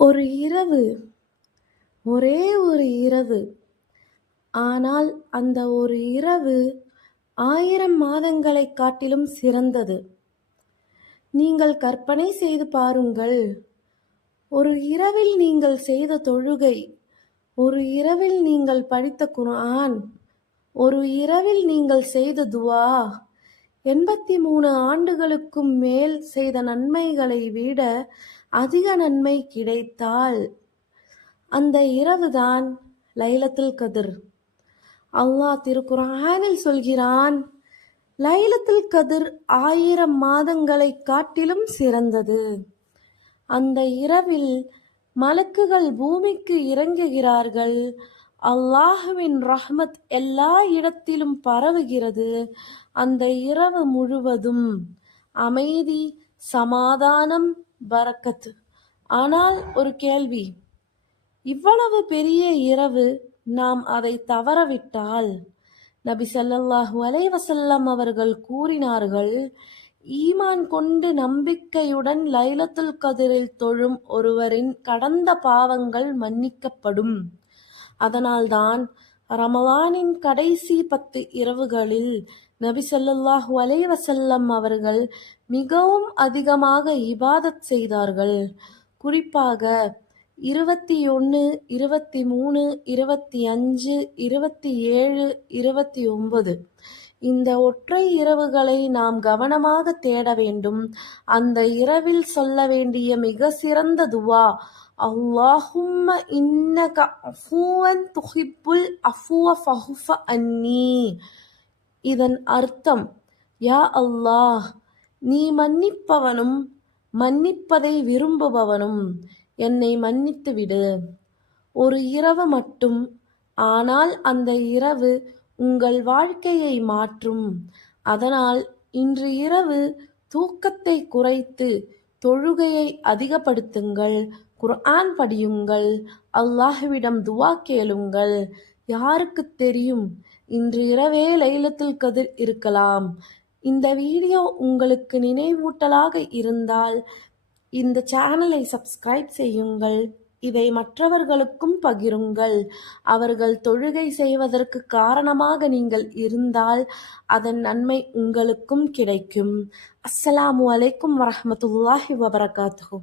ஒரு இரவு, ஒரே ஒரு இரவு. ஆனால் அந்த ஒரு இரவு 1000 மாதங்களைக் காட்டிலும் சிறந்தது. நீங்கள் கற்பனை செய்து பாருங்கள். ஒரு இரவில் நீங்கள் செய்த தொழுகை, ஒரு இரவில் நீங்கள் படித்த குர்ஆன், ஒரு இரவில் நீங்கள் செய்த துஆ, 83 ஆண்டுகளுக்கும் மேல் செய்த நன்மைகளை விட அதிக நன்மை கிடைத்தால் அந்த இரவுதான் லைலத்துல் கத்ர். அல்லாஹ் திருக்குர்ஆனில் சொல்கிறான், லைலத்துல் கத்ர் 1000 மாதங்களைக் காட்டிலும் சிறந்தது. அந்த இரவில் மலக்குகள் பூமிக்கு இறங்குகிறார்கள். அல்லாஹ்வின் ரஹ்மத் எல்லா இடத்திலும் பரவுகிறது. அந்த இரவு முழுவதும் அமைதி, சமாதானம், பரக்கத். ஆனால் ஒரு கேள்வி, இவ்வளவு பெரிய இரவு நாம் அதை தவறவிட்டால், நபி ஸல்லல்லாஹு அலைஹி வஸல்லம் அவர்கள் கூறினார்கள், ஈமான் கொண்டு நம்பிக்கையுடன் லைலத்துல் கத்ரில் தொழும் ஒருவரின் கடந்த பாவங்கள் மன்னிக்கப்படும். அதனால்தான் ரமலானின் கடைசி 10 இரவுகளில் நபி ஸல்லல்லாஹு அலைஹி வஸல்லம் அவர்கள் மிகவும் அதிகமாக இபாதத் செய்தார்கள். குறிப்பாக 21, 23, 25, 27, 29 இந்த ஒற்றை இரவுகளை நாம் கவனமாக தேட வேண்டும். அந்த இரவில் சொல்ல வேண்டிய மிக சிறந்த துஆ, அல்லாஹும்ம இன்னக அஃபூவன் துஹிப்புல் அஃப்வ ஃபஃபு அன்னி. இதன் அர்த்தம், யா அல்லாஹ், நீ மன்னிப்பவனும் மன்னிப்பதை விரும்புபவனும், என்னை மன்னித்து விடு. ஒரு இரவு மட்டும், ஆனால் அந்த இரவு உங்கள் வாழ்க்கையை மாற்றும். அதனால் இன்று இரவு தூக்கத்தை குறைத்து தொழுகையை அதிகப்படுத்துங்கள், குர்ஆன் படியுங்கள், அல்லாஹ்விடம் துஆ கேளுங்கள். யாருக்குத் தெரியும், இன்று இரவே லைலத்துல் கத்ர் இருக்கலாம். இந்த வீடியோ உங்களுக்கு நினைவூட்டலாக இருந்தால் இந்த சேனலை சப்ஸ்கிரைப் செய்யுங்கள். இதை மற்றவர்களுக்கும் பகிருங்கள். அவர்கள் தொழுகை செய்வதற்கு காரணமாக நீங்கள் இருந்தால் அதன் நன்மை உங்களுக்கும் கிடைக்கும். அஸ்ஸலாமு அலைக்கும் வரஹ்மத்துல்லாஹி வபரகாத்துஹு.